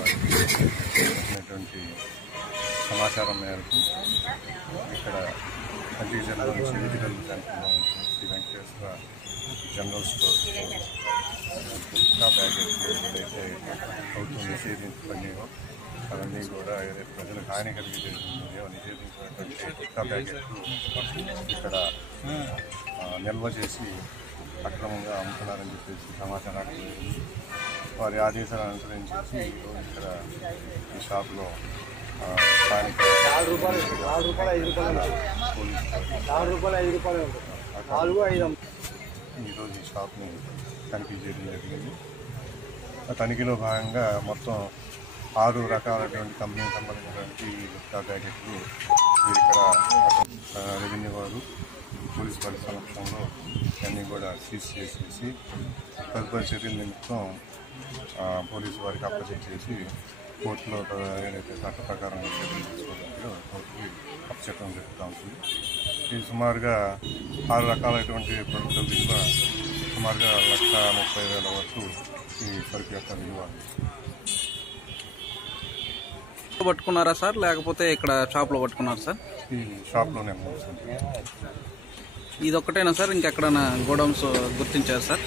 వచ్చినటువంటి సమాచారం మేరకు ఇక్కడ కంటిజన్లో వెజిటబుల్ సెంటర్లో శ్రీ వెంకటేశ్వర జనరల్ స్టోర్ గుట్కా ప్యాకెట్లు ఏదైతే ప్రభుత్వం నిషేధించబడినాయో అవన్నీ కూడా ఏదైతే ప్రజలకు హాని కలిగించేదో నిషేధించినటువంటి గుట్కా ప్యాకెట్లు ఇక్కడ నిల్వ చేసి అక్రమంగా అమ్ముతున్నారని చెప్పేసి సమాచారాన్ని వారి ఆదేశాలను అనుసరించి ఇక్కడ ఈ షాప్లో ఈరోజు ఈ షాప్ని తనిఖీ చేయడం జరిగింది. ఆ తనిఖీలో భాగంగా మొత్తం 6 రకాలైనటువంటి కంపెనీకి సంబంధించినటువంటి గుట్కా ప్యాకెట్లు ఇక్కడ రెవెన్యూ వారు పోలీసు వారి సమక్షంలో అన్నీ కూడా సీజ్ చేసేసి తదుపరి చర్యల నిమిత్తం పోలీసు వారికి అప్పచెప్పేసి కోర్టులో ఏదైతే చట్ట ప్రకారం చర్యలు తీసుకోవాలో కోర్టుకి అప్పచెప్పడం జరుగుతూ ఉంటుంది. ఇది సుమారుగా 6 రకాలైనటువంటి ప్రొడక్టుల విలువ సుమారుగా 1,30,000 వరకు ఈ సరుకు యొక్క విలువ. పట్టుకున్నారా సార్, లేకపోతే ఇక్కడ షాప్లో పట్టుకున్నారా సార్? ఈ షాప్లోనే ఇది ఒక్కటేనా సార్, ఇంకెక్కడైనా గోడౌన్స్ గుర్తించారు సార్?